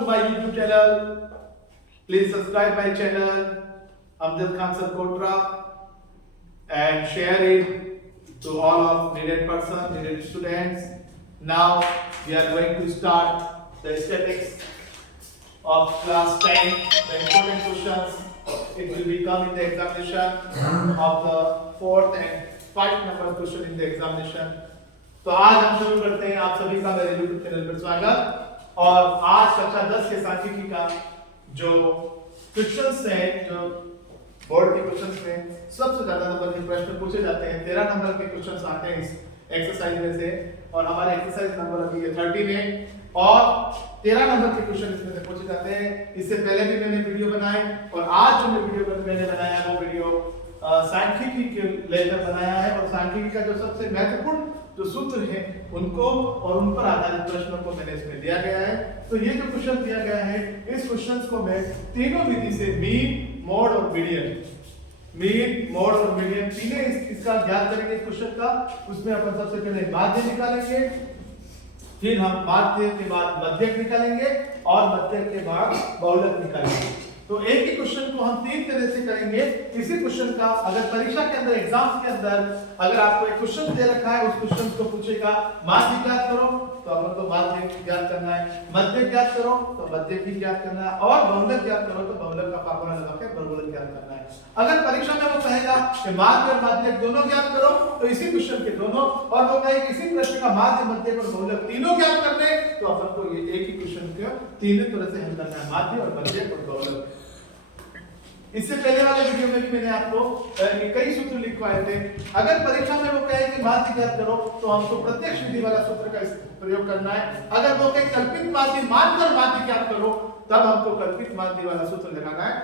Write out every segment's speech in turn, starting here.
to my YouTube channel. Please subscribe my channel, Amjad Khan Sarkotra, and share it to all of needed person, needed students. Now we are going to start the statistics of class 10, the important questions. It will become in the examination of the fourth and 5 number question in the examination. तो आज हम शुरू करते हैं। आप सभी का मेरे YouTube चैनल पर स्वागत। और आज कक्षा 10 के सांख्यिकी का जो क्वेश्चंस हैं, जो बोर्ड के क्वेश्चंस में सबसे ज्यादा नंबर के प्रश्न पूछे जाते हैं, 13 नंबर के क्वेश्चंस आते हैं इस एक्सरसाइज में से। और हमारे एक्सरसाइज नंबर अभी 13 है और 13 नंबर के क्वेश्चन इसमें से पूछे जाते हैं। इससे पहले भी मैंने वीडियो बनाए और आज जो मैं वीडियो मैंने बनाया है वो वीडियो सांख्यिकी के लेकर बनाया है। और सांख्यिकी का जो सबसे महत्वपूर्ण जो सूत्र है उनको और उन पर आधारित प्रश्नों को मैंने इसमें दिया गया है। तो ये जो क्वेश्चन दिया गया है, इस क्वेश्चंस को मैं तीनों विधि से मीन, मोड और मीडियन, मीन, मोड और मीडियन तीनों इसका ज्ञात करेंगे इस क्वेश्चन का। उसमें अपन सबसे पहले माध्य निकालेंगे, फिर हम माध्य के बाद मध्यक निकालेंगे और मध्यक के बाद बहुलक निकालेंगे। तो एक ही क्वेश्चन को हम तीन तरह से करेंगे। इसी क्वेश्चन का अगर परीक्षा के अंदर, एग्जाम्स के अंदर अगर आपको एक क्वेश्चन दे रखा है, उस क्वेश्चन को पूछेगा माध्य ज्ञात करो तो अपन को माध्य ज्ञात करना है, मध्य ज्ञात करो तो मध्य की ज्ञात करना है और बहुलक ज्ञात करो तो बहुलक का फार्मूला लगा के बहुलक ज्ञात करना है। अगर परीक्षा में वो कहेगा कि माध्य और माध्यक दोनों ज्ञात करो तो इसी क्वेश्चन के दोनों, और वो कहे किसी प्रश्न का माध्य, मध्यक और बहुलक तीनों ज्ञात करने, तो अपन को ये एक ही क्वेश्चन को तीन तरह से हल करना है, माध्य और मध्यक और बहुलक। इससे पहले वाले वीडियो में भी मैंने आपको कई सूत्र लिखवाए थे। अगर परीक्षा में वो कहे कि माध्य ज्ञात करो तो हमको प्रत्यक्ष विधि वाला सूत्र का प्रयोग करना है। अगर वो कहे कल्पित माध्य मानकर माध्य ज्ञात करो तब हमको कल्पित माध्य वाला सूत्र लगाना है।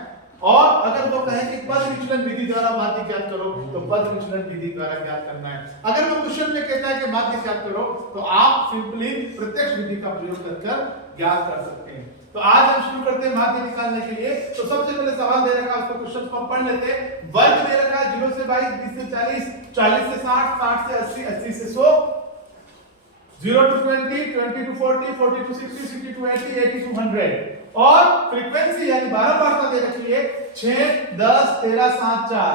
और अगर वो कहे कि पद विचलन विधि द्वारा माध्य ज्ञात करो तो पद विचलन विधि द्वारा ज्ञात करना है। अगर वो क्वेश्चन में कहता है कि माध्य ज्ञात करो तो आप सिंपली प्रत्यक्ष विधि का प्रयोग कर ज्ञात कर सकते हैं। तो आज हम शुरू करते हैं माध्य निकालने के लिए। तो सबसे पहले सवाल दे रखा है, उसको क्वेश्चन को हम पढ़ लेते हैं। वर्ग दे रखा है 0 से 22, 20 से 40, 40 से 60, 60 से 80, 80 से 100, 0 to 20, 20 to 40, 40 to 60, 60 to 80, 80 to 100। और फ्रीक्वेंसी यानी बारंबारता दे रखी है 6, 10, 13, 7, 4,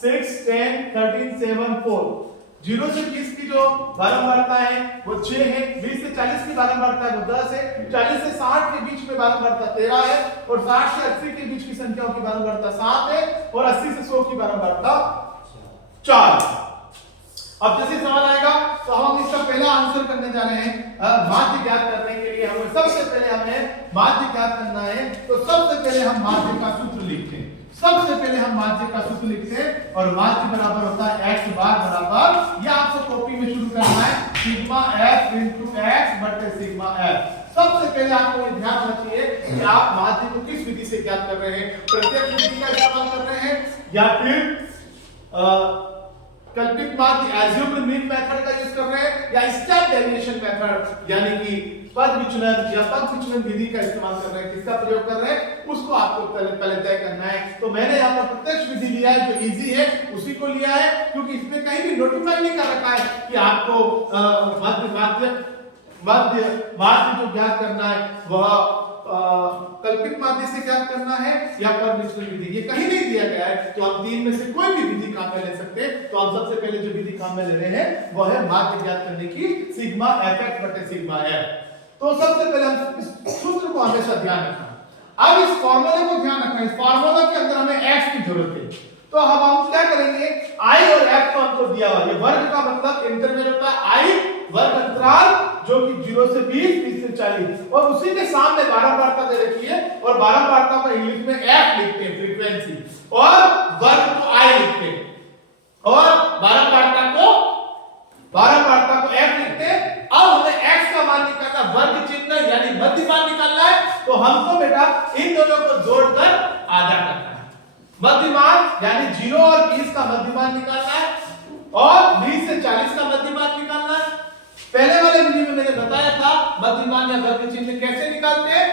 6, 10, 13, 7, 4। 0 से 20 की जो बारंबारता है वो 6 है, 20 से 40 की बारंबारता है वो 10 है, 40 से 60 के बीच में बारंबारता 13 है और 60 से 80 के बीच की संख्याओं की बारंबारता 7 है और 80 से 100 की बारंबारता 4। अब जैसे सवाल आएगा तो हम इसका पहला आंसर करने जा रहे हैं। माध्य ज्ञात करने के लिए हमें सबसे पहले माध्य ज्ञात करना है। तो सबसे पहले हम माध्य का सूत्र लिखते हैं। सबसे पहले हम माध्य का सूत्र लिखते हैं और माध्य बराबर होता है x बार बराबर, या आपको कॉपी में शुरू करना है, सिग्मा f into x बटे सिग्मा f। सबसे पहले आपको ये ध्यान रखिए कि आप माध्य को किस विधि से ज्ञात कर रहे हैं, प्रत्यक्ष विधि का इस्तेमाल कर रहे हैं या फिर कल्पित माध्य एज्यूम्ड मीन मेथड का यूज कर रहे हैं या स्टेप डेविएशन मेथड यानी कि पद विचलन या पद विचलन विधि का इस्तेमाल कर रहे हैं, किसका प्रयोग कर रहे हैं उसको आपको पहले तय करना है। तो मैंने यहाँ पर प्रत्यक्ष विधि लिया है जो इजी है, उसी को लिया है क्योंकि इसमें कहीं भी नोटिफाई नहीं कर रखा है कि आपको माध्य जो ज्ञात करना है वह कल्पित माध्य से ज्ञात करना है या पद विचलन विधि, ये कहीं नहीं दिया गया है। तो हम तीन में से कोई भी विधि काम में ले सकते हैं। तो हम सबसे पहले जो विधि काम में ले रहे हैं वो है माध्य ज्ञात करने की, सिग्मा fx बटे सिग्मा f। तो सबसे पहले हम इस सूत्र को हमेशा ध्यान रखना। अब इस फार्मूले को ध्यान रखना, इस फार्मूला के अंदर हमें x की जरूरत है। तो हम क्या करेंगे, i और f को हमको दिया हुआ, ये वर्ग का मतलब इंटरवल होता है i वर्ग अंतराल जो कि 0 से 20, 20 से 40 और उसी के सामने बारंबारता दे रखी है और बारंबारता को इंग्लिश में f लिखते हैं फ्रीक्वेंसी, और वर्ग को i लिखते हैं और बारंबारता को f लिखते हैं। अब हमें x का मान निकालना, वर्ग चिन्ह यानी मध्य मान निकालना है। तो हमको बेटा इन दोनों को जोड़कर आधा करना है। मध्य मान यानी 0 और 20 का मध्य मान निकालना है और 20 से 40 का मध्य मान निकालना है। पहले वाले वीडियो में मैंने बताया था मध्य मान या वर्ग चिन्ह कैसे निकालते हैं,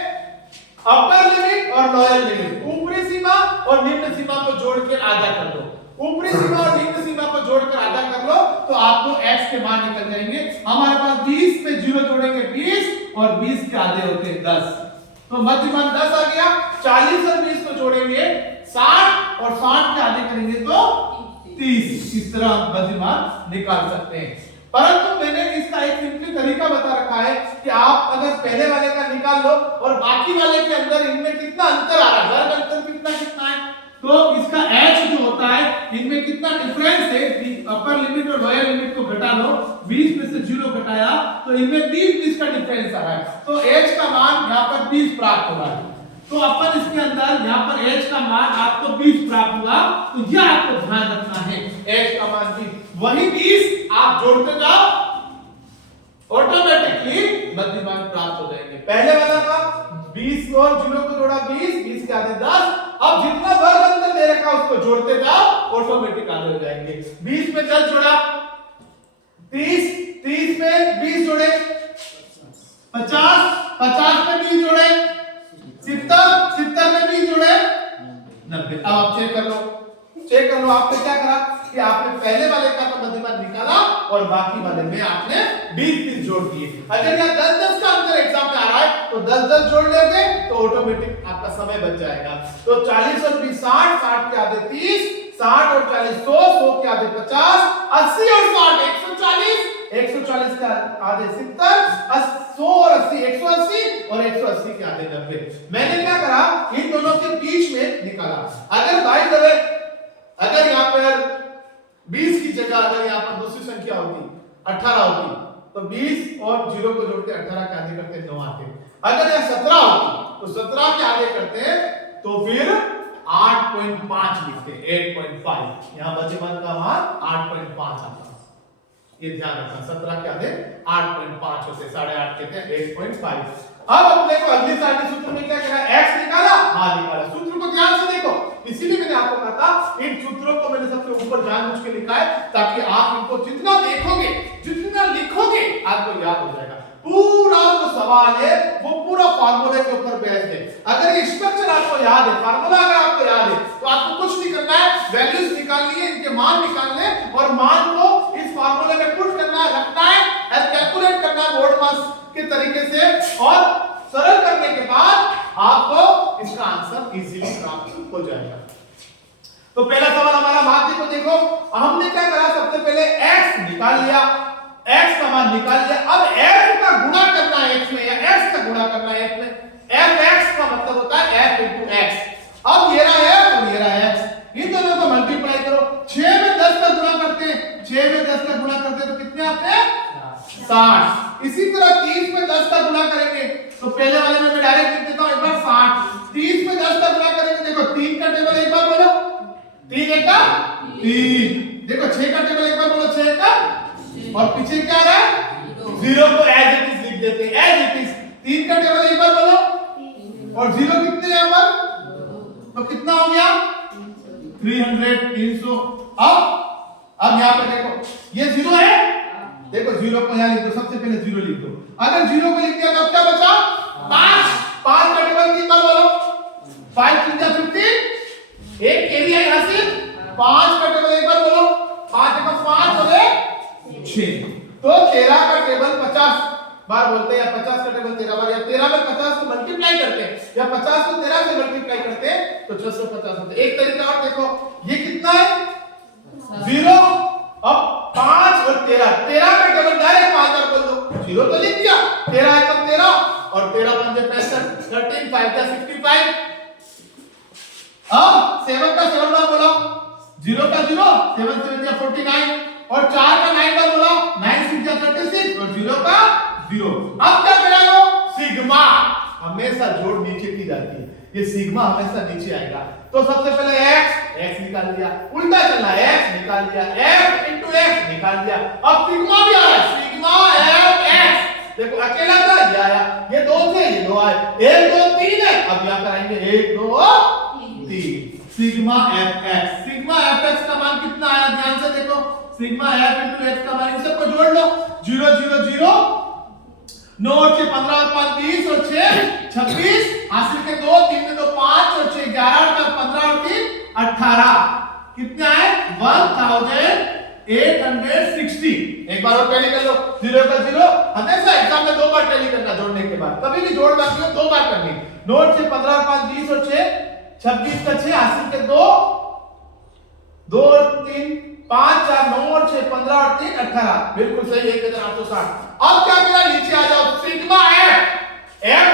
अपर लिमिट और लोअर लिमिट, ऊपरी सीमा और निम्न सीमा को जोड़कर आधा कर दो। ऊपरी सीमा और निम्न सीमा को जोड़कर आधा कर लो तो आपको x के मान निकल जाएंगे। हमारे पास 20 पे 0 जोड़ेंगे 20 और 20 के आधे होते हैं 10। तो मध्यमान 10 आ गया। 40 और 20 को जोड़ेंगे 60 और 60 के आगे करेंगे तो 30। इस तरह हम मध्यमान निकाल सकते हैं। परंतु मैंने इसका एक सिंपल तरीका बता रखा है कि आप अगर पहले वाले का निकाल लो और बाकी वाले के अंदर इनमें कितना अंतर आ रहा है, वर्ग अंतर कितना कितना है, तो इसका h जो होता है इनमें कितना डिफरेंस है, अपर लिमिट और लोअर लिमिट को घटा लो, 20 में से 0 घटाया तो इनमें 20 का डिफरेंस आ रहा है, तो h का मान यहाँ पर 20 प्राप्त हो रहा है। तो अपन इसके अंदर यहाँ पर h का मान आपको 20 प्राप्त हुआ, तो यह आपको ध्यान रखना है, h का मान 20, वही 20 आप जोड़ते जाओ ऑटोमेटिकली मध्यमान प्राप्त हो जाएंगे। पहले वाला का 20 और 0 को जोड़ा 20 के आगे 10, अब जितना वर्ग अंतर दे रखा उसको जोड़ते जाओ ऑटोमेटिक आगे हो जाएंगे। 20 में 10 जोड़ा 30 में 20 जोड़े 50 में 20 जोड़े 70 में 20 जोड़े 90। अब आप चेक कर लो आपने क्या करा कि आपने पहले वाले का तो मध्यमान निकाला और बाकी वाले में आपने 20 जोड़ दिए। अगर यहाँ 10 का अंतर एग्जाम में आ रहा है तो 10 जोड़ लेंगे तो ऑटोमेटिक आपका समय बच जाएगा। तो 40 और 20 60 के आगे 30, 60 और 40 100 के आगे 50, 80 और 60 140 के आगे 70, 100 और 80 180 और 180 के आगे 90। मैंने क्या करा, इन दोनों के बीच में निकाला। अगर भाई अगर यहाँ पर 20 की जगह अगर यहाँ पर दूसरी संख्या होती 18 होती तो 20 और 0 को जोड़ते 18 के आगे करते 9 आते। अगर यहाँ 17 होती तो 17 के आगे करते तो फिर 8.5 लिखते 8.5। यहाँ मध्यमान का मान 8.5 आता, ये ध्यान रखना। 17 के आगे 8.5 होते, 8.5 कहते हैं 8.5। अब अपने को अगली साल के सूत्र में क्या करा, x निकाला, हाँ निकाला। सूत्र को ध्यान से देखो, इसीलिए मैंने आपको कहा था इन सूत्रों को मैंने सबसे ऊपर जानबूझ के लिखा है ताकि आप इनको जितना देखोगे जितना लिखोगे आपको याद हो जाएगा। पूरा जो सवाल है वो पूरा फार्मूले के ऊपर बेस्ड है। अगर ये स्ट्रक्चर आपको याद है, फार्मूला अगर आपको याद है तो आपको कुछ नहीं करना है, वैल्यूज निकालनी है, इनके मान निकालने और मान को इस फार्मूले में पुट करना है, रखना है और कैलकुलेट करना है बोर्ड मास के तरीके से, और सरल करने के बाद आपको इसका आंसर इजीली प्राप्त हो जाएगा। तो पहला सवाल हमारा माध्य को देखो, हमने क्या करा, सबसे पहले x निकाल लिया, x का मान निकाल लिया। अब f का गुणा करना है x में या x का गुणा करना है x में। fx का मतलब होता है f into x। अब ये रहा f और ये रहा x, इन दोनों को मल्टीप्लाई करो। 6 में 10 का गुणा करते हैं, 6 में 10 का गुणा करते हैं तो कितने आते हैं 60। इसी तरह 30 में 10 का गुणा करेंगे तो पहले वाले में मैं डायरेक्ट लिख देता हूं, एक बार 60। 30 में 10 का गुणा करेंगे, देखो 3 का टेबल एक बार बोलो, 3 एक का 3, देखो 6 का टेबल एक बार बोलो, 6 का, और पीछे क्या रहा है 0 को एज इट इज लिख देते हैं, एज इट इज। 3 का टेबल एक बार बोलो, और 0 कितने यहां पर, तो कितना हो गया 300 300। अब यहां पे देखो ये 0 है, देखो 0 को यहां लिख दो, सबसे पहले 0 लिख दो। अगर 0 को लिख दिया तो क्या बचा 5 का टेबल कितना बोलो, 5 3 जा 15, एक एरिया यहां से 5 का टेबल एक बार बोलो, 5 एक 5 हो गए 6, तो 13 का टेबल 50 बार बोलते हैं, या 50 का टेबल 13 बार, या 13 में 50 को मल्टीप्लाई करते हैं, या 50 को 13 से मल्टीप्लाई करते हैं तो 650 होते हैं। एक तरीका और देखो, ये कितना है 0, अब 5 और 13 का टेबल डायरेक्ट 5 बार बोल दो, 0 तो लिख दिया, 13 एकम 13 और 13 पंजे 65, 13 5 जा 65। अब 7 का 7 बार बोला, 0 का 0, 7 7 जा 49, और 4 का 9 बार बोला, 9 6 जा 36, और 0 का 0। अब क्या करेंगे, सिग्मा हमेशा जोड़ नीचे की जाती है, ये सिग्मा हमेशा नीचे आएगा। तो सबसे पहले x निकाल लिया, उल्टा चलना, x निकाल लिया, f into x निकाल लिया। अब सिग्मा भी आया, सिग्मा f x, देखो अकेला था ये आया, ये 2 थे ये 2 आए, 1 2 3 है, अब यहां कराएंगे 1 2 3, sigma f x। Sigma f x का मान कितना आया, ध्यान से देखो, सिग्मा f into x का मान, इन सबको जोड़ लो, 0 0 0, 9 और 6 15 और 5 20 और 6 26, हासिल के 2 3 में 2 5 और 6 11 और 15 और 3 18, कितना है 1860। एक बार और टैली कर लो, 0 का 0, हमेशा एग्जाम में 2 बार टैली करना जोड़ने के बाद, कभी भी जोड़ जोड़ बाकी हो 2 बार करनी। नोट से 15 और 5 20 और 6 26 का 6 हासिल के 2 2 और 3 5 4 9 और 6 15 और 3 18 बिल्कुल सही 1860। अब क्या करें नीचे आ जाओ सिग्मा एफ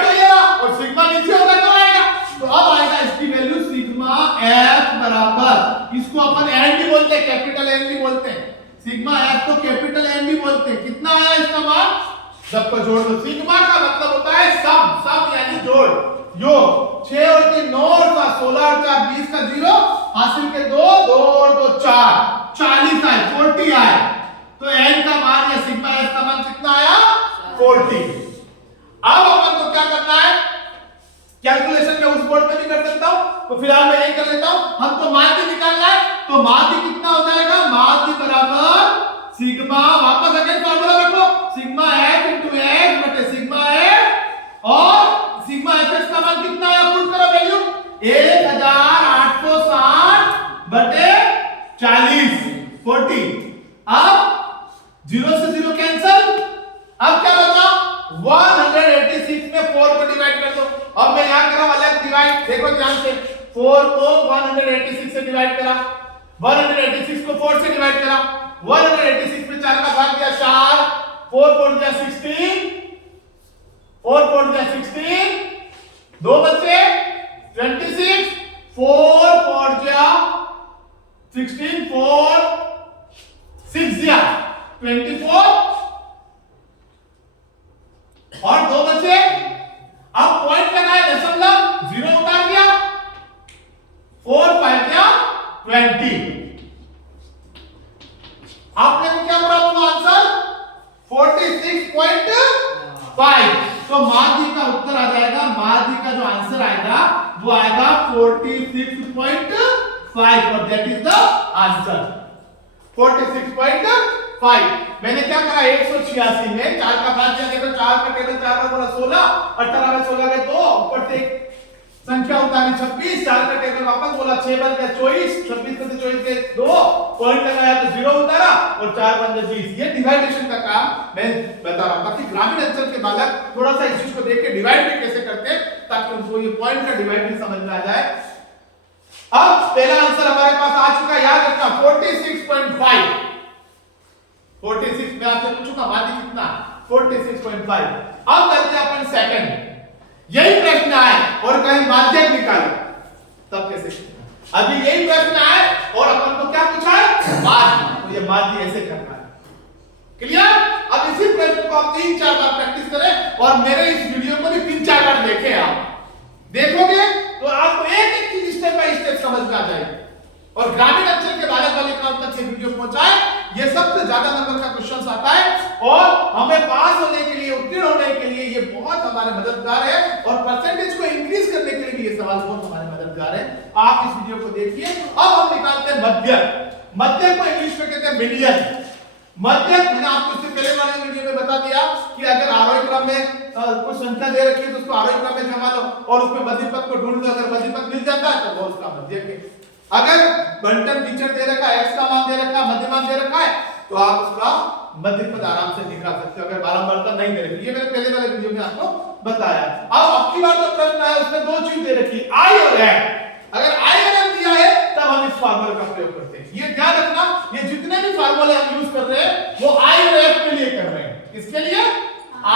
तो ये और सिग्मा नीचे होगा तो आएगा तो अब आएगा इसकी वैल्यू सिग्मा एफ बराबर इसको अपन एन भी बोलते हैं कैपिटल एन भी बोलते हैं सिग्मा एफ को कैपिटल एन भी बोलते हैं। कितना आया इसका मान सबको जोड़ दो। सिग्मा का मतलब होता है सम यानी जोड़ योग 6 और 3 9 और 7 16 और 4 20 का 0 हासिल के 2 2 और 2 4 40 आए 40 आए तो एन का मान या सिग्मा एफ का मान कितना आया 40। अब अपन को क्या करना है कैलकुलेशन में उस बोर्ड पे भी कर सकता हूं तो फिलहाल मैं यही कर लेता हूं। हमको माध्य निकालना है तो माध्य कितना हो जाएगा माध्य बराबर सिग्मा वापस अगेन फार्मूला रखो सिग्मा एफ इनटू एक्स बटे सिग्मा एफ और सिग्मा एफ का मान कितना है पुट करो वैल्यू 1860 बटे 40 40। अब 0 से 0 कैंसिल अब क्या बचा 186 में 4 को डिवाइड कर दो। अब मैं यहां कर रहा हूं अलग डिवाइड देखो ध्यान से 4 को 186 से डिवाइड करा 186 को 4 से डिवाइड करा 186 में 4 का भाग दिया 4 4 4 दिया 16 4 4 दिया 16 दो बच्चे 26 4 4 दिया 16 4 6 दिया 24 और दो बचे अब पॉइंट लगाए दशमलव 0 उतार दिया 4 5 दिया 20। आपने को क्या प्रॉब्लम आंसर 46.5 तो माध्य का उत्तर आ जाएगा माध्य का जो आंसर आएगा वो आएगा 46.5 और दैट इज द आंसर 46.5। मैंने क्या करा 186 में 4 का भाग दिया देखो 4 का टेबल 4 का बोला 16 18 में 16 के 2 ऊपर से संख्या उतारी 26 4 का टेबल वापस बोला 6 बन गया 24 26 में से 24 के 2 पॉइंट लगाया तो 0 उतारा और 4 बन गया 20। ये डिवाइडेशन का काम मैं बता रहा हूं ताकि ग्रामीण अंचल के बालक थोड़ा सा इस चीज को देख के डिवाइड भी कैसे करते हैं ताकि उनको ये पॉइंट का डिवाइड भी समझ में आ जाए। अब पहला आंसर हमारे पास आ चुका याद रखना 46.5 46 में आपसे पूछूंगा माध्य कितना 46.5। अब चलते हैं अपन सेकंड यही प्रश्न आए और कहीं माध्यक निकालो तब कैसे अभी यही प्रश्न आए और अपन को क्या पूछा है माध्य तो ये माध्य ऐसे करना है क्लियर। अब इसी प्रश्न को आप 3-4 बार प्रैक्टिस करें और मेरे इस वीडियो को भी 3-4 बार देखें। आप देखोगे तो आपको एक एक चीज स्टेप बाय स्टेप समझ में आ जाएगी और ग्रामीण अंचल के बालक बालिकाओं तक ये वीडियो पहुंचाए। ये सबसे ज्यादा नंबर का क्वेश्चन आता है और हमें पास होने के लिए उत्तीर्ण होने के लिए ये बहुत हमारे मददगार है और परसेंटेज को इंक्रीज करने के लिए भी ये सवाल बहुत हमारे मददगार है। आप इस वीडियो को देखिए। अब हम निकालते हैं मध्यक। मध्यक को इंग्लिश में कहते हैं मीडियन। मध्यक मैंने आपको इससे पहले वाले वीडियो में बता दिया कि अगर आरोही क्रम में कुछ संख्या दे रखी है तो उसको आरोही क्रम में जमा दो और उसमें मध्यपद को ढूंढ दो। अगर मध्यपद मिल जाता है तो वो उसका मध्यक है। अगर बंटन फीचर दे रखा है x का मान दे रखा है मध्यमान दे रखा है तो आप उसका मध्यपद आराम से निकाल सकते हो अगर बारंबारता नहीं दे रखी। ये मैंने पहले वाले वीडियो में आपको बताया। अब की बार जो प्रश्न है उसमें दो चीज दे रखी i और m। अगर i और m दिया है तब हम इस फार्मूले का प्रयोग करते हैं। ये ध्यान रखना ये जितने भी फार्मूले हम यूज कर रहे हैं वो i और f के लिए कर रहे हैं। किसके लिए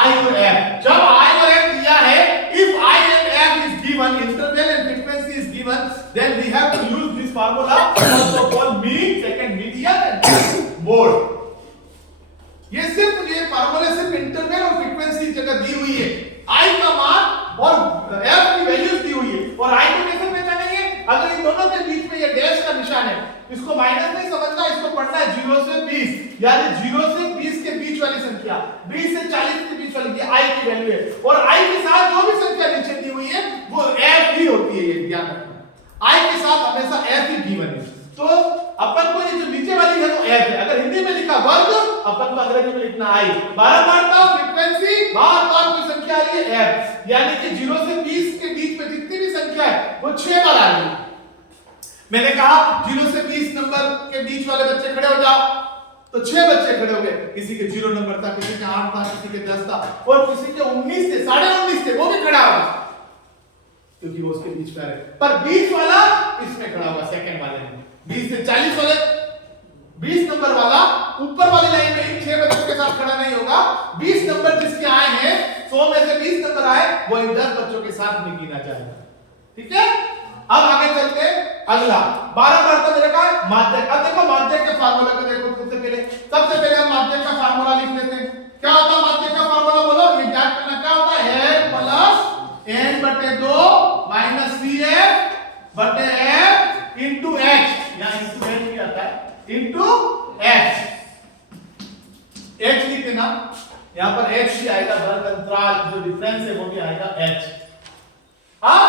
i और m। जब i और m दिया है if i and f is given interval and frequency is given then we have to use this formula first of all mean second median and mode। ये सिर्फ ये फार्मूले सिर्फ इंटरवल और फ्रीक्वेंसी जगह दी हुई है i का मान और f की वैल्यूज दी हुई है और i को कैसे पहचानेंगे अगर इन दोनों के बीच में ये डैश का निशान है इसको माइनस नहीं समझना इसको पढ़ना है 0 से 20 यानी 0 से 20 के बीच वाली संख्या 20 से 40 के बीच वाली ये i की वैल्यू है और i के साथ जो भी संख्या नीचे दी हुई है वो f ही होती है। ये ध्यान रखना i के साथ हमेशा f ही गिवन है। तो अपन को ये जो नीचे वाली है वो f है। अगर हिंदी में लिखा वर्ग अपन को अंग्रेजी में लिखना i। बारंबारता फ्रीक्वेंसी बार-बार कोई संख्या आ रही है f यानी कि 0 से 20 के बीच में जितनी भी संख्या है वो 6 बार आ रही है। मैंने कहा 0 से 20 नंबर के बीच वाले बच्चे खड़े हो जाओ तो 6 बच्चे खड़े हो गए। किसी के 0 नंबर था किसी के 8 था किसी के 10 था और किसी के 19 थे 19.5 थे वो भी खड़े क्योंकि वो उसके बीच में है। पर 20 वाला इसमें खड़ा हुआ सेकंड वाले में, 20 से 40 वाले 20 नंबर वाला ऊपर वाली लाइन में इन 6 बच्चों के साथ खड़ा नहीं होगा। 20 नंबर जिसके आए हैं 100 में से 20 नंबर आए वो इन 10 बच्चों के साथ में गिना जाएगा। ठीक है, अब आगे चलते हैं अगला 12 बार तो मेरे कहा माध्यक। अब देखो माध्यक के फार्मूला को देखो। सबसे पहले हम माध्यक का फार्मूला लिख लेते हैं। क्या होता है माध्यक का फार्मूला बोलो? ये ज्ञात करना क्या होता है? n प्लस n बटे 2 माइनस cf बटे f इनटू h। यहां इनटू h भी आता है, इनटू h। h लिख देना, यहां पर h भी आएगा, वर्ग अंतराल जो डिफरेंस है वो भी आएगा h। हाँ,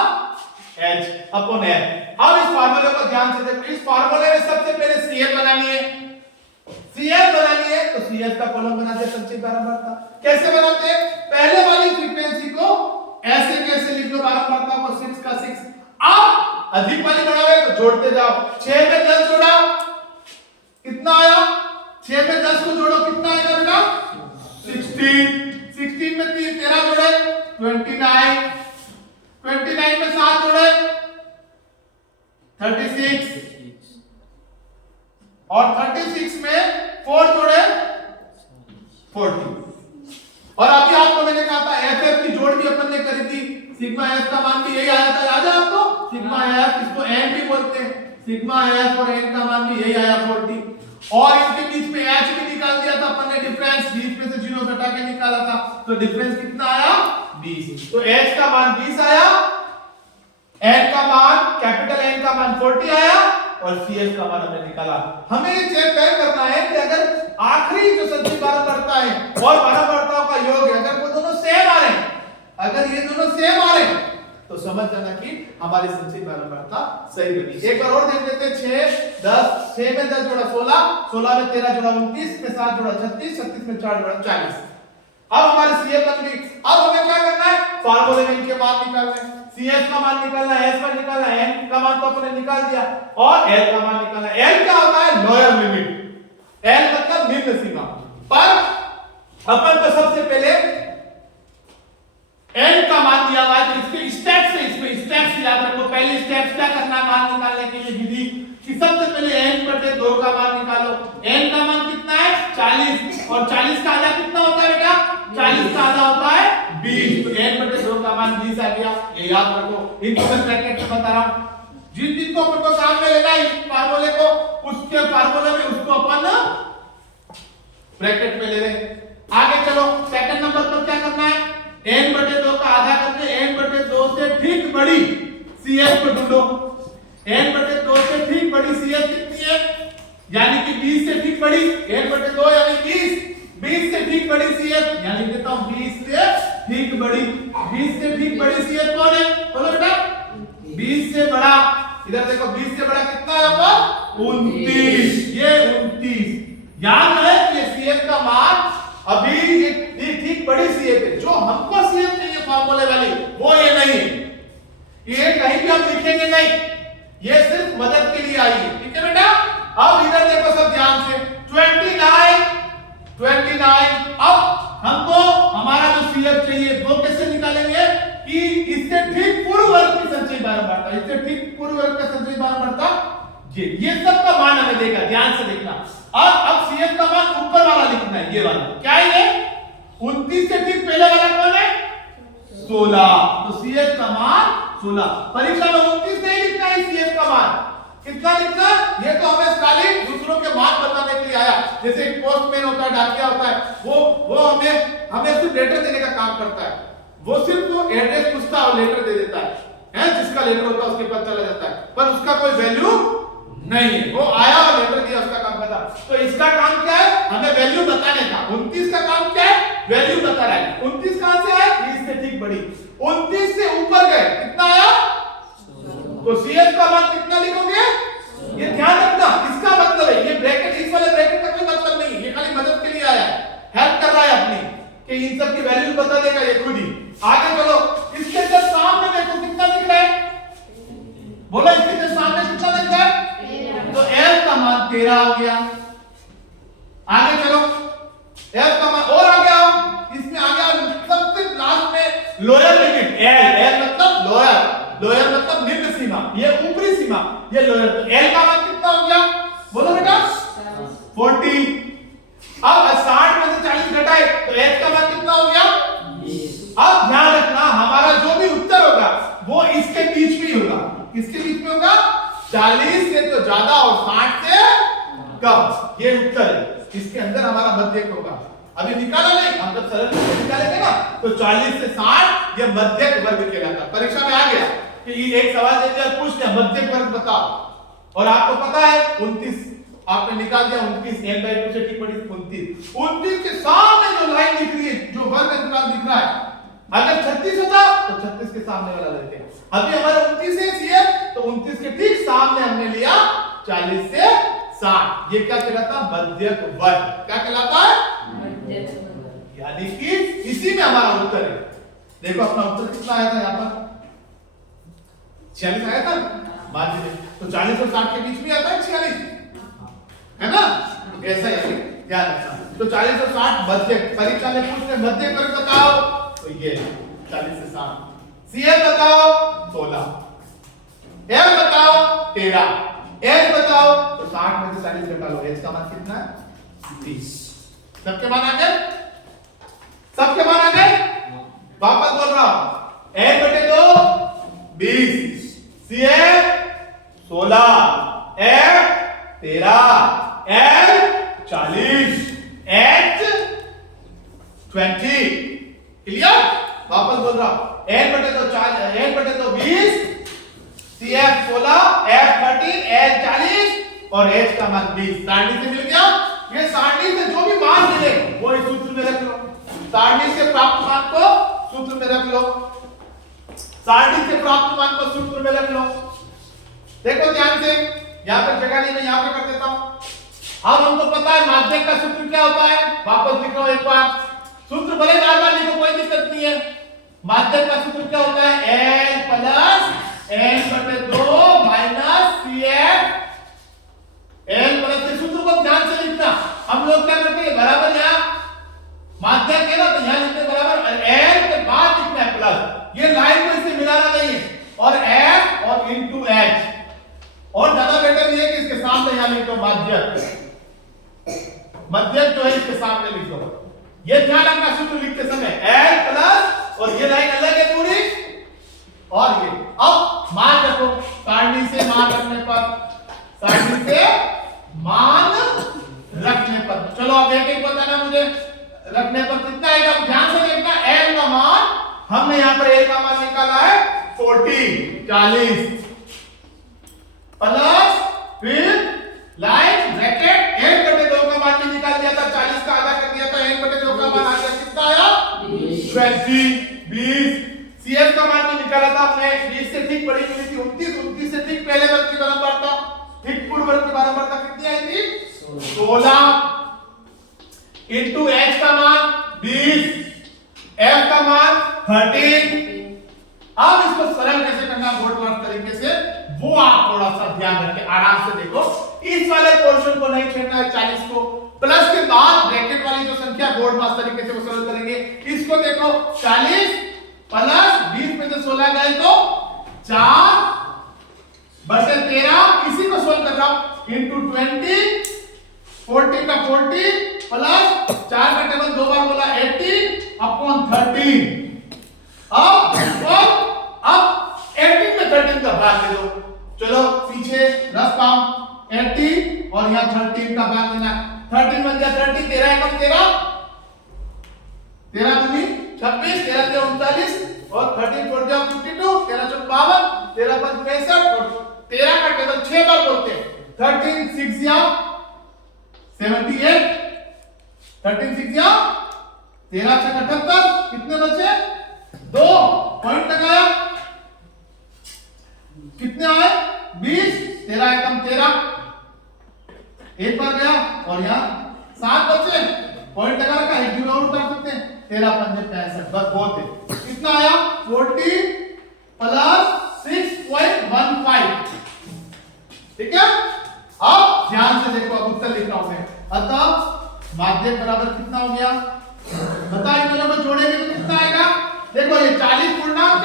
h अपॉन f। अब इस फार्मूले को ध्यान से देखो। इस फार्मूले में सबसे पहले CF बनानी है। CF बनानी है तो CF का कॉलम बनाते हैं संचित बारंबारता। कैसे बनाते हैं? पहले वाली फ्रीक्वेंसी को ऐसे कैसे लिख लो, बारंबारता को 6 का 6। अब अधिक वाली बढ़ावे तो जोड़ते जाओ। 6 में 10 जोड़ा कितना आया? 6 में 10 को जोड़ो कितना आएगा बेटा? 16। 16 में 13 जोड़े 29। 29 में 7 जोड़े 36 और 36 में 4 जोड़े 40। और अभी आपको मैंने कहा था एफ की जोड़ भी अपन ने करी थी, सिग्मा एफ का मान भी यही आया था, याद है आपको? सिग्मा एफ, इसको एन भी बोलते हैं, सिग्मा एफ और एन का मान भी यही आया 40। और इनके बीच में एच भी निकाल दिया था अपन ने, डिफरेंस बीच में से 0 घटा के निकाला था, तो डिफरेंस कितना आया? 20। तो एच का मान 20 आया, एन का मान कैपिटल एन का मान 40 आया और सीएफ का मान हमने निकाला। हमें ये चेक तय करना है कि अगर आखिरी जो संचित बारंबारता है और बारंबारताओं का योग है, अगर वो दोनों सेम आ रहे हैं, अगर ये दोनों सेम आ रहे हैं तो समझ जाना कि हमारी संचित बारंबारता सही बनी। एक बार और देख लेते हैं। 6 10 6 में 10 जोड़ा 16, 16 में 13 जोड़ा 29, में 7 जोड़ा 36, 36 में 4 जोड़ा 40। अब हमारे सीएफ बन गई। अब हमें क्या करना है? फार्मूले में इनके मान निकालने हैं। सीएफ का मान निकालना है, एस का निकालना है, एन का मान तो अपने निकाल दिया और एल का मान निकालना है। एल क्या होता है? Lower limit. एल मतलब निम्न सीमा। पर अपन को सबसे पहले एन का मान दिया हुआ है तो इसके स्टेप्स है, इसमें स्टेप्स याद रखो। पहले स्टेप्स क्या करना है मान निकालने के लिए? विधि कि सबसे पहले n बटे 2 का मान निकालो। n का मान कितना है? 40 और 40 का आधा कितना होता है बेटा? 40 का आधा होता है 20। तो n बटे 2 का मान 20 आ गया, ये याद रखो। इनको मैं ब्रैकेट में बता रहा हूं, जिन जिनको अपन को काम में लेना है इस फार्मूले को, उसके फार्मूले में उसको अपन ब्रैकेट में ले लें। आगे चलो, सेकंड नंबर पर क्या करना है? n बटे 2 का आधा करके n बटे 2 से ठीक बड़ी CF को ढूंढो। n बटे 2 से ठीक बड़ी CF कितनी है? यानी कि 20 से ठीक बड़ी n बटे 2 यानी 20। 20 से ठीक बड़ी CF यानी लिखता हूं 20 से ठीक बड़ी। 20 से ठीक बड़ी CF कौन है? बोलो बेटा। 20 से बड़ा, इधर देखो 20 से बड़ा कितना है आपका? 29। ये 29 याद रहे कि CF का मान अभी ये ठीक बड़ी CF है। जो हमको CF चाहिए फार्मूले वाली वो ये नहीं, ये कहीं भी हम लिखेंगे नहीं, ये सिर्फ मदद के लिए आई है। ठीक है बेटा। अब इधर देखो सब ध्यान से, 29। अब हमको हमारा जो CF चाहिए वो कैसे निकालेंगे कि इससे ठीक पूर्व वर्ग की संचयी बारंबारता, इससे ठीक पूर्व वर्ग का संचयी बारंबारता ये सब का मान हमें देगा, ध्यान से देखना। अब CF का मान ऊपर वाला लिखना है, ये वाला क्या है? 29 से ठीक पहले वाला कौन है? 16। तो CF का मान 16। परीक्षा में 29 नहीं लिखना है, CF का मान कितना लिखना? ये तो हमें खाली दूसरों के मान बताने के लिए आया। जैसे एक पोस्टमैन होता है, डाकिया होता है, वो हमें सिर्फ लेटर देने का काम करता है। वो सिर्फ वो एड्रेस पूछता है और लेटर दे देता है, जिसका लेटर होता है उसके पास चला जाता है, पर उसका कोई वैल्यू नहीं है। वो आया और लेटर दिया, उसका काम खत्म। तो इसका काम क्या है? हमें वैल्यू बताने का। 29 का काम क्या है? वैल्यू बता रहा है। 29 कहां से आया? 20 से ठीक बड़ी। 29 से ऊपर गए कितना आया? तो CF का मान कितना लिखोगे? ये ध्यान रखना, इसका मतलब है ये ब्रैकेट, इस वाले ब्रैकेट का कोई मतलब नहीं, ये खाली मदद के लिए आया है, हेल्प कर रहा है अपनी कि इन सब की वैल्यू बता देगा ये खुद ही। आगे चलो, इसके जस्ट सामने देखो कितना दिख रहा है? बोलो, इसके जस्ट सामने कितना दिख रहा है? तो L का मान 13 हो गया। आगे चलो, L का मान और आगे आओ, इसमें आगे आओ, सबसे लास्ट में लोअर लिमिट L मतलब लोअर, लोअर मतलब निम्न सीमा, ये ऊपरी सीमा, ये लोअर। तो एल का मान कितना हो गया बोलो बेटा 40। अब 60 में से 40 घटाए तो एच का मान कितना हो गया 20। अब ध्यान रखना हमारा जो भी उत्तर होगा वो इसके बीच में होगा। किसके बीच में होगा 40 से तो ज्यादा और 60 से कम, ये उत्तर है। इसके अंदर हमारा मध्यक होगा। अभी निकाला नहीं, हम जब सरल निकालेंगे ना तो 40 से 60 ये मध्यक वर्ग कहलाता है। परीक्षा में आ गया कि ये एक सवाल दे दिया, पूछ लिया मध्यक वर्ग बताओ, और आपको पता है 29 आपने निकाल दिया, 29 n/2 से ठीक पड़ी 29 के सामने जो लाइन दिख रही है, जो वर्ग अंतराल दिख रहा है, अगर 36 होता तो 36 के सामने वाला लेते। अभी हमारा 29 है सीएफ, तो 29 के ठीक सामने हमने लिया 40 से 60। ये क्या कहलाता है मध्यक वर्ग। क्या कहलाता है मध्यक वर्ग, यानी कि इसी में हमारा उत्तर है। देखो अपना उत्तर कितना आया था यहाँ पर 46 आया था मार्जिन, तो 40 और 60 के बीच में आता है 46, है ना। ऐसा ही ध्यान रखना। तो 40 और 60 मध्यक, परीक्षा में पूछते मध्यक वर्ग बताओ, तो ये 40 से 60। सीएफ बताओ 16, एफ बताओ 13, एच बताओ तो 60 में से 40 घटा लो, एच का मान कितना है 30। सबके मान आ गए, सबके मान आ गए। वापस बोल रहा हूं, एच बटे 2 20, CF 16, F 13, L 40, H 20। Clear. वापस बोल रहा हूं, एन बटे 2 4, एन बटे 2 20, सीएफ 16, एफ 13, एल 40 और एच का मान 20। सारणी से मिल गया। ये सारणी से जो भी मान मिले वो इस सूत्र में रख लो। सारणी से प्राप्त मान को सूत्र में रख लो, सारणी से प्राप्त मान को सूत्र में रख लो। देखो ध्यान से, यहां पर जगह नहीं, मैं यहां पे कर देता हूं। अब हमको पता है माध्यक का सूत्र क्या होता है, वापस लिखो एक बार। सूत्र भले बार-बार लिखो, कोई दिक्कत नहीं है। माध्यक का सूत्र क्या होता है L प्लस N बटे 2 माइनस CF। L प्लस के सूत्र को ध्यान से लिखना। हम लोग क्या करते हैं बराबर, यहाँ माध्यक है ना तो यहाँ लिखते हैं बराबर, L के बाद लिखना है प्लस, ये लाइन को इससे मिलाना नहीं है, और F और इनटू H। और ज्यादा बेटर ये है कि इसके सामने यहाँ लिख दो माध्यक, मध्यक जो है इसके सामने लिख दो। ये ध्यान रखना सूत्र लिखते समय L प्लस और ये लाइन अलग है पूरी, और ये अब मान रखो सारणी से मान रखने पर, सारणी से मान रखने पर। चलो अब एक-एक बताना मुझे, रखने पर कितना आएगा ध्यान से देखना। L का मान हमने यहां पर L का मान निकाला है 40 प्लस फिर लाइन ब्रैकेट n बटे 2 का मान भी निकाल दिया था, 40 का आधा कर दिया था, n बटे 2 का मान आ गया कितना आया 20। CF का मान भी निकाला था हमने, 20 से ठीक बड़ी मिली थी 29 से ठीक पहले वर्ग की बराबर था, ठीक पूर्व वर्ग की बराबर था, कितनी आई थी 16 इनटू h का मान 20, f का मान 13। अब इसको सरल कैसे करना बोर्ड मार्क तरीके से, वो आप थोड़ा सा ध्यान रखें, आराम से देखो। इस वाले पोर्शन को नहीं छेड़ना है 40 को, प्लस के बाद ब्रैकेट वाली जो संख्या बोर्ड मार्क तरीके से वो सरल करेंगे। इसको देखो 40 प्लस 20 में से 16 गए तो 4 बटे 13, इसी को सोल्व कर रहा हूं, इनटू 20, 40 का 40 प्लस 4 का टेबल दो बार बोला 80 अपॉन 13। अब 18 में 13 का भाग ले दो। चलो पीछे रफ काम, 80 और यहाँ 13 का भाग देना, 13 बन गया 30, 13 एकम 13, 13 दूनी 26, 13 से 39 और 13 छोड़ दिया 52, 13 से 52, 13 पर 65 और 13 का टेबल 6 बार बोलते हैं, 13 6 या 78, 13 6 या 13 से 78, कितने बचे 2 पॉइंट लगाया, कितने आए 20, 13 एकम 13, एक बार गया और यहाँ 7 बचे, पॉइंट लगा रखा, एक भी और उतार सकते हैं, 13 पंजे 65, बस बहुत है। कितना आया 40 प्लस 6.15, ठीक है। अब ध्यान से देखो, अब उत्तर लिख रहा हूं मैं। अतः माध्यक बराबर कितना हो गया, बताओ इन दोनों को जोड़ेंगे तो कितना आएगा। देखो ये 40 पूर्णांक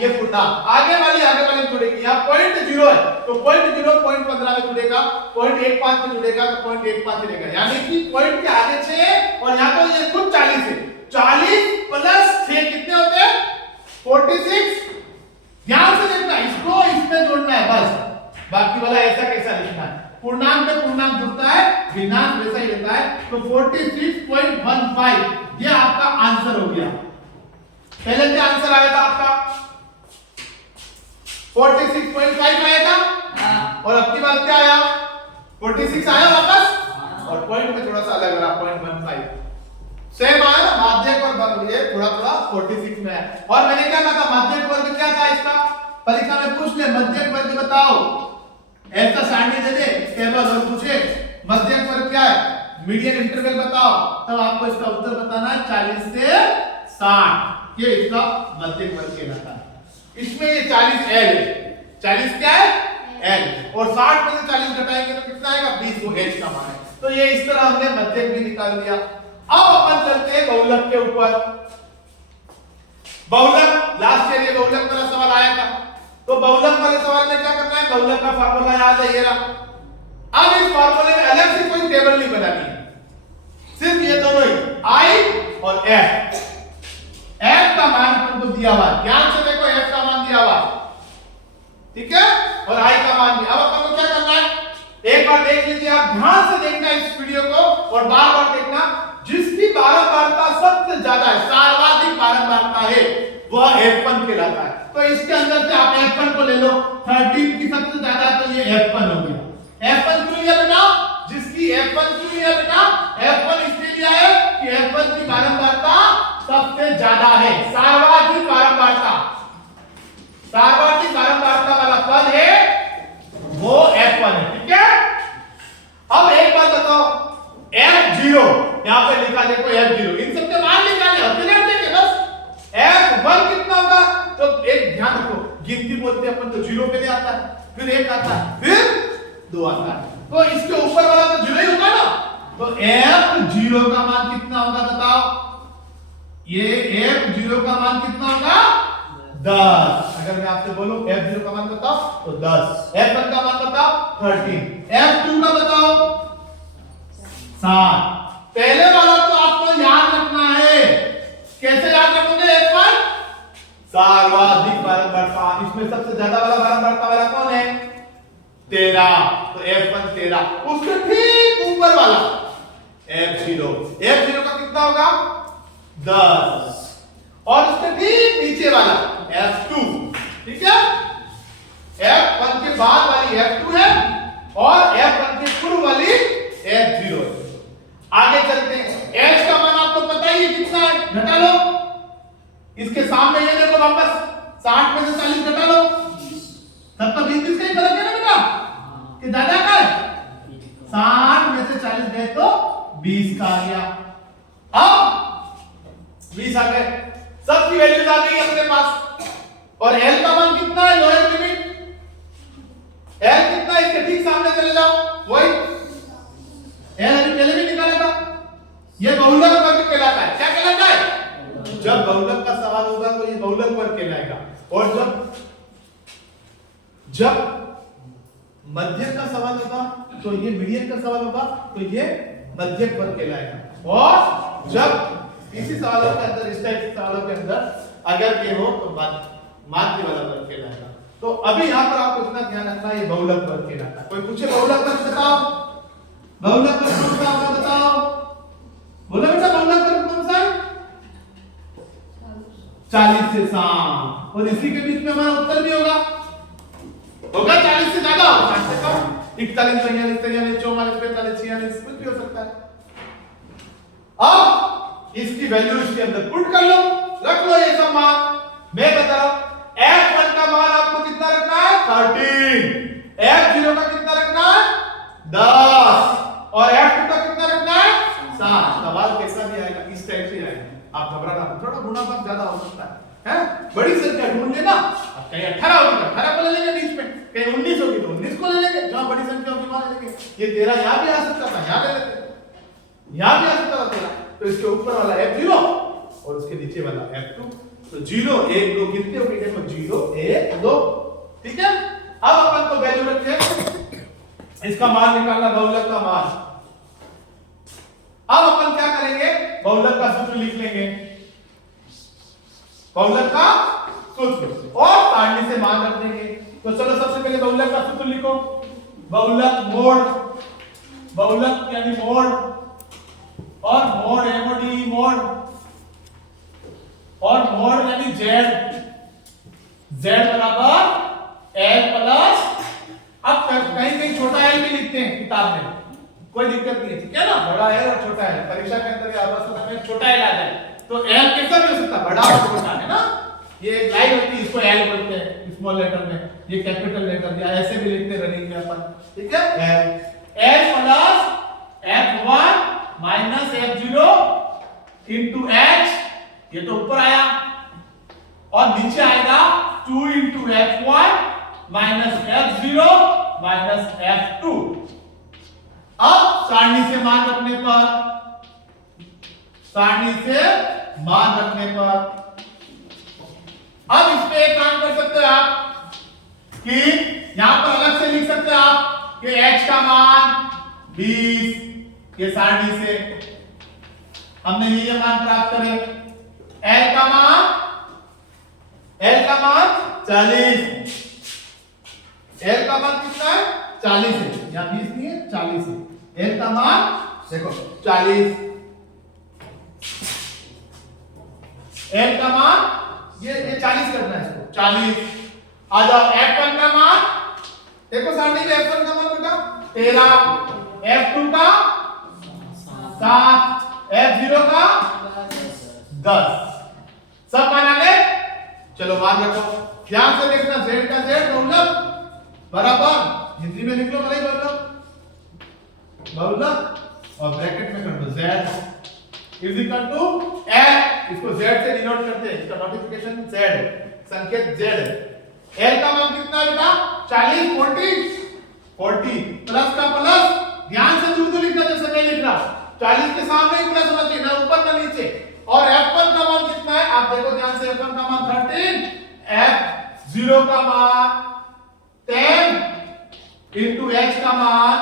ये पूर्णांक, आगे वाली जुड़ेगी। यहाँ 0.0 है तो 0.0 0.15 में जुड़ेगा, 0.15 में जुड़ेगा तो 0.15 जुड़ेगा, यानी कि पॉइंट के आगे 6 और यहाँ तो ये खुद 40 है। 40 प्लस 6 कितने होते हैं? 46। ध्यान से देखना, इसको इसमें जोड़ना है बस, बाकी वाला ऐसा कैसा लिखना है। पूर्णांक में पूर्णांक जुड़ता है, भिन्नांक वैसा ही रहता है। तो 46.15 ये आपका आंसर हो गया। पहले क्या आंसर आया था आपका? 46.5 आया था और अब की बात क्या आया? 46 आया वापस और पॉइंट में थोड़ा सा अलग रहा, 0.15 सेम आया ना। माध्यक और ये थोड़ा थोड़ा 46 में है। और मैंने क्या कहा था? माध्यक वर्ग क्या था इसका? परीक्षा में पूछ ले, मध्यक वर्ग बताओ, ऐसा सारणी दे दे टेबल और पूछे मध्यक वर्ग क्या है, मीडियन इंटरवल बताओ, तब आपको इसका उत्तर बताना है 40 से 60, ये इसका मध्यक वर्ग कहलाता है। इसमें ये 40 एल है, 40 क्या है? एल, और 60 में से 40 घटाएंगे तो कितना आएगा? 20, वो एच का मान है। तो ये इस तरह हमने मध्यक भी निकाल दिया। अब अपन चलते हैं बहुलक के ऊपर। बहुलक, लास्ट ईयर ये बहुलक वाला सवाल आया था, तो बहुलक वाले सवाल में क्या करना है? बहुलक का फार्मूला याद है, ये रहा। अब इस फार्मूले में अलग से कोई टेबल नहीं बनानी है, सिर्फ ये दोनों ही I और F। F का मान तुमको दिया हुआ है, ध्यान से देखो, F का मान दिया हुआ, ठीक है, और I का मान भी। अब अपन को क्या करना है? एक बार देख लीजिए, आप ध्यान से देखना इस वीडियो को और बार बार देखना। जिसकी बारंबारता सबसे ज्यादा है, सर्वाधिक बारंबारता है, वह F1 कहलाता है। तो इसके अंदर से आप F1 को ले लो, 13 की सबसे ज्यादा, तो ये F1 हो गया। F1 क्यों लिया बेटा? जिसकी F1 क्यों लिया बेटा? F1 इसलिए लिया है कि F1 की बारंबारता सबसे ज्यादा है, सर्वाधिक बारंबारता। सर्वाधिक बारंबारता वाला पद है वो F1 है, ठीक है। अब एक बात बताओ, F0 यहां पे लिखा देखो, F0, इन सबके मान निकालने होते हैं बस। F1 कितना होगा? तो एक ध्यान रखो, गिनती बोलते अपन तो 0 पे ले आता है, फिर 1 आता है, फिर 2 आता है, तो इसके ऊपर वाला तो 0 ही होगा ना। तो F0 का मान कितना होगा बताओ? ये F0 का मान कितना होगा? 10। अगर मैं आपसे बोलूं F0 का मान बताओ तो 10, F1 का मान बताओ 13, F2 का बताओ 7। पहले वाला तो आपको याद रखना है, कैसे याद रखोगे? F1 सर्वाधिक बारंबारता, इसमें सबसे ज्यादा वाला बारंबारता वाला कौन है? 13, तो F1 13। उसके ठीक ऊपर वाला F0, F0 का कितना होगा? 10, और उसके ठीक नीचे वाला F2, ठीक है। F1 के बाद वाली F2 है और F1 के पूर्व वाली F0 है। आगे चलते हैं, H का मान आपको पता ही है कितना है, घटा लो। इसके सामने ये देखो, वापस 60 में से 40 घटा लो, तब तो 20 का ही फर्क है ना बेटा, कि ज्यादा का है। 60 में से 40 गए तो 20 का आ गया। अब 20 आ गए, सबकी वैल्यूज आ गई अपने पास। और L का मान कितना है? लोअर लिमिट L कितना है? इसके ठीक सामने चले जाओ, वही L अभी पहले भी निकाला था। ये बहुलक वर्ग कहलाता है। क्या कहलाता है? जब बहुलक का सवाल होगा तो ये बहुलक वर्ग कहलाएगा, और जब मध्यक का सवाल होगा तो ये मीडियन का सवाल होगा तो ये मध्यक वर्ग कहलाएगा। और जब इसी सवालों के अंदर, इस टाइप के सवालों के अंदर अगर ये हो तो माध्य वाला वर्ग कहलाएगा। तो अभी यहाँ पर आपको इतना ध्यान रखना है, ये बहुलक वर्ग कहलाता है। कोई पूछे बहुलक वर्ग बताओ, बहुलक वर्ग कौन सा होगा बताओ? बोलो बेटा, बहुलक वर्ग कौन सा है? 40 से 60, और इसी के बीच में हमारा उत्तर भी होगा 40 से ज्यादा होगा, 60 से कम, 41, 43, 44, 44, 45, 46, कुछ भी हो सकता है। अब इसकी वैल्यू इसके अंदर पुट कर लो, रख लो ये सब मान। मैं बता रहा हूं, F1 का मान आपको कितना रखना है? 13, F0 का कितना रखना है? 10, और F2 का कितना रखना है? 7। सवाल कैसा भी आएगा, इस टाइप से आएगा, आप घबराना मत, थोड़ा गुणा भाग ज्यादा हो सकता है, बड़ी संख्या ढूंढ लेना। अब कहीं 18 होगी तो 18 को ले लेंगे बीच में, कहीं 19 होगी तो 19 को ले लेंगे, जहां बड़ी संख्या होगी वहां ले लेंगे। ये 13 यहां भी आ सकता था, यहां ले लेते, यहां भी आ सकता था 13, तो इसके ऊपर वाला F0 और उसके नीचे वाला F2, तो 0 1 2 गिनते हो बेटे, 0 1 2, ठीक है। अब अपन को वैल्यू रखे, इसका मान निकालना, बहुलक का मान। अब अपन क्या करेंगे, बहुलक का सूत्र लिख लेंगे, बहुलक का सूत्र, और सारणी से मान रख देंगे। तो चलो सबसे पहले बहुलक का सूत्र लिखो, बहुलक मोड, बहुलक यानी मोड, और मोड एमओडी मोड, और मोड यानी जेड, जेड बराबर एल प्लस, अब कहीं कहीं छोटा एल भी लिखते हैं किताब में, कोई दिक्कत नहीं है, ठीक है ना, बड़ा एल और छोटा एल, परीक्षा के अंदर आपस में छोटा एल आ जाए तो एल कैसा भी हो सकता है, बड़ा और छोटा, है ना। ये एक लाइन होती है, इसको एल बोलते हैं स्मॉल लेटर में, ये कैपिटल लेटर, या ऐसे भी लिखते हैं रनिंग में अपन, ठीक है। L, L plus f1 minus f0 into h, ये तो ऊपर आया, और नीचे आएगा 2 into f1 minus f0 minus f2। अब सारणी से मान रखने पर, सारणी से मान रखने पर अब इसमें एक काम कर सकते हो आप कि यहां पर अलग से लिख सकते हो आप कि h का मान 20, ये सारणी से हमने ये मान प्राप्त करे, L का मान 40, L का मान कितना है 40 है, यहां 20 नहीं है 40 है, L का मान देखो 40, L का मान ये 40 करना है इसको 40। आ जाओ F1 का मान, देखो सारणी में F1 का मान बेटा 13, F2 का 7, F0 का 10, सब मान आ गए। चलो मान रखो, ध्यान से देखना, z का z बहुलक बराबर, हिंदी में लिख लो भाई बहुलक, बहुलक और ब्रैकेट में कर दो z is equal to f, इसको z से डिनोट करते हैं, इसका नोटिफिकेशन z, संकेत z। l का मान कितना है बेटा 40, 40 प्लस का प्लस, ध्यान से जुड़ लिखना जैसे मैं लिख रहा, 40 के सामने ही प्लस होना चाहिए, ना ऊपर ना नीचे। और f1 का मान कितना है, आप देखो ध्यान से, f1 का मान 13, f0 का मान 10 इनटू h का मान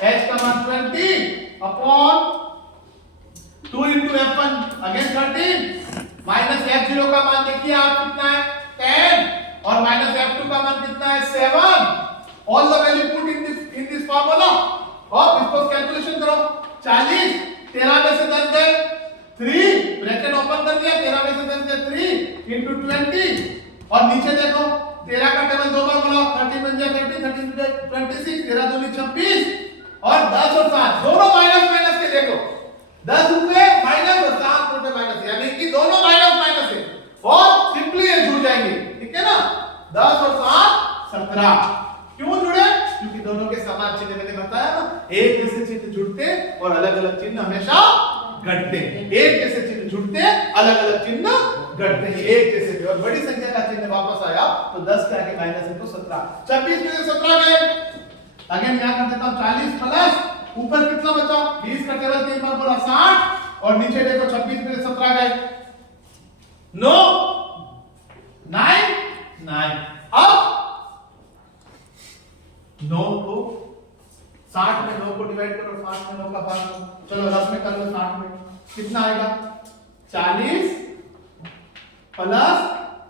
20 upon 2 into f1 again 13 minus f0 का मान देखिए आप कितना है 10 और माइनस f2 का मान कितना है 7, all the value put in this formula, और इसको कैलकुलेशन करो, 40 13 में से 10 गए 3, ब्रैकेट ओपन कर दिया, 13 में से 10 गए 3 इनटू 20, और नीचे देखो 13 का टेबल दो बार बोलो, 13 बन जाए 30, 30 26, 13 दूनी 26, और 10 और 7 दोनों माइनस माइनस के देखो, 10 रुपए माइनस और 7 रुपए माइनस, यानी कि दोनों माइनस माइनस है, और सिंपली ये जुड़ जाएंगे, ठीक है ना। 10 और 7 17, क्यों जुड़े, क्योंकि दोनों के समान चिन्ह, मैंने बताया ना, एक जैसे चिन्ह जुड़ते और अलग अलग चिन्ह हमेशा घटते हैं, एक जैसे चिन्ह जुड़ते अलग अलग चिन्ह घटते हैं, एक जैसे। और बड़ी संख्या का चिन्ह वापस आया तो 10 के आगे माइनस है तो 17, 26 में से 17 गए, अगेन यहां कर देता हूं 40 प्लस ऊपर कितना बचा, 20 का टेबल 3 बार बोला 60, और नीचे देखो 26 में से 17 गए 9 9, अब 9 को 60 में 9 को डिवाइड करो, 60 में 9 का भाग दो, चलो रफ में कर लो, 60 में कितना आएगा 40 प्लस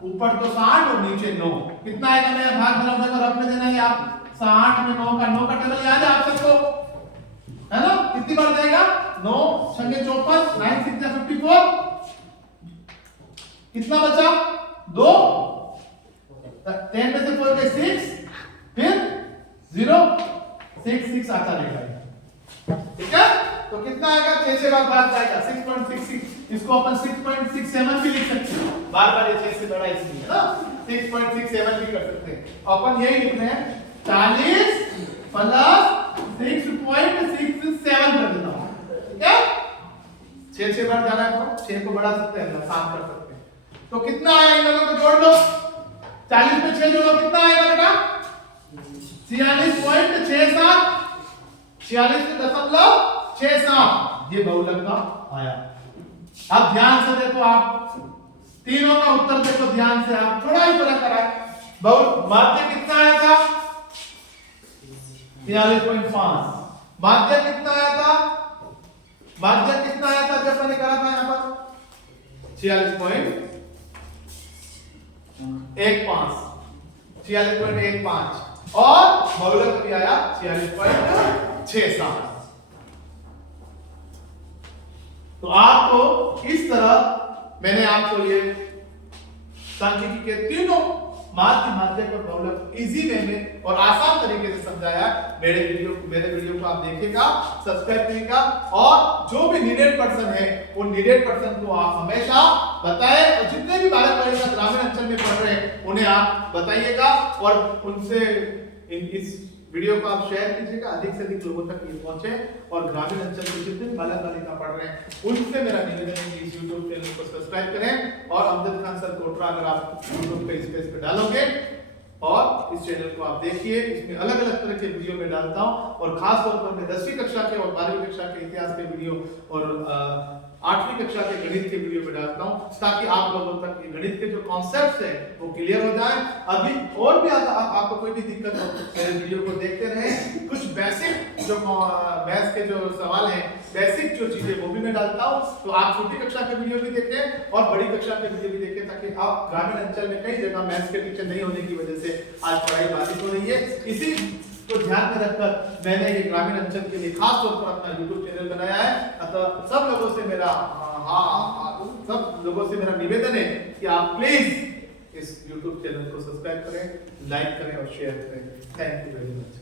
ऊपर तो 60 और नीचे 9, कितना आएगा, मैं भाग रहा हूं, रफ में देना है आप, 60 में 9 का टेबल याद है आप सबको, है ना, कितनी बार जाएगा 9 छंगे 54, 9 6 54, कितना बचा 2, 10 में से 4 के 6, फिर 0 6 6 आता रहेगा, ठीक है। तो कितना आएगा 6 से बार जाएगा 6.66, इसको अपन 6.67 भी लिख सकते हैं, बार ये 6 से बड़ा इसलिए ना, 6.67 भी कर सकते हैं, अपन यही लिख रहे हैं 40 प्लस 6.67 कर देता हूं, ठीक है। 6 बार जा रहा है तो 6 को बढ़ा सकते हैं, 7 कर सकते हैं, तो कितना आया, इन दोनों को जोड़ लो, 40 में 6 जोड़ो, कितना आएगा बेटा 46.67, 46.67, ये बहुलक का आया। अब ध्यान से देखो आप, तीनों का उत्तर देखो ध्यान से, आप थोड़ा ही फर्क करा। बहुत माध्य कितना आया था? 43.5। माध्य कितना आया था? माध्य कितना आया था जब मैंने करा था यहां पर? 46.15। 46.15 और बहुलक भी आया 46.67। तो आपको इस तरह मैंने आपको ये सांख्यिकी के तीनों माध्य, माध्यक और बहुलक इजी वे में और आसान तरीके से समझाया। मेरे वीडियो को आप देखिएगा, सब्सक्राइब करिएगा और जो भी नीडेड पर्सन है उन नीडेड पर्सन को आप हमेशा बताएं और जितने भी बालक बालिका ग्रामीण अंचल में पढ़ रहे हैं उन्हें आप बताइएगा और उनसे इस वीडियो को आप शेयर कीजिएगा, अधिक से अधिक लोगों तक ये पहुंचे और ग्रामीण अंचल के जितने भी बालक बालिका पढ़ रहे हैं उनसे मेरा निवेदन है कि इस YouTube चैनल को सब्सक्राइब करें और अमजद खान सर कोटरा अगर आप YouTube पे इस पेज पे डालोगे और इस चैनल को आप देखिए, इसमें अलग अलग तरह के वीडियो में डालता हूं और खास तौर पर मैं 10वीं कक्षा के और 12वीं कक्षा के इतिहास के वीडियो और 8वीं कक्षा के गणित के वीडियो में डालता हूं ताकि आप लोगों तक ये गणित के जो कॉन्सेप्ट्स हैं वो क्लियर हो जाए। अभी और भी आपको कोई भी दिक्कत हो मेरे वीडियो को देखते रहें। कुछ बेसिक जो मैथ्स के जो सवाल हैं, बेसिक जो चीजें वो भी मैं डालता हूं, तो आप छोटी कक्षा के वीडियो भी देखें और बड़ी कक्षा के वीडियो भी देखें ताकि आप ग्रामीण अंचल में कई जगह मैथ्स के टीचर नहीं होने की वजह से आज पढ़ाई बाधित हो रही है। इसी को ध्यान में रखकर मैंने ये ग्रामीण अंचल के लिए खास तौर पर अपना YouTube चैनल बनाया है। अतः सब लोगों से मेरा निवेदन है कि आप प्लीज इस YouTube चैनल को सब्सक्राइब करें, लाइक करें और शेयर करें। Thank you very much.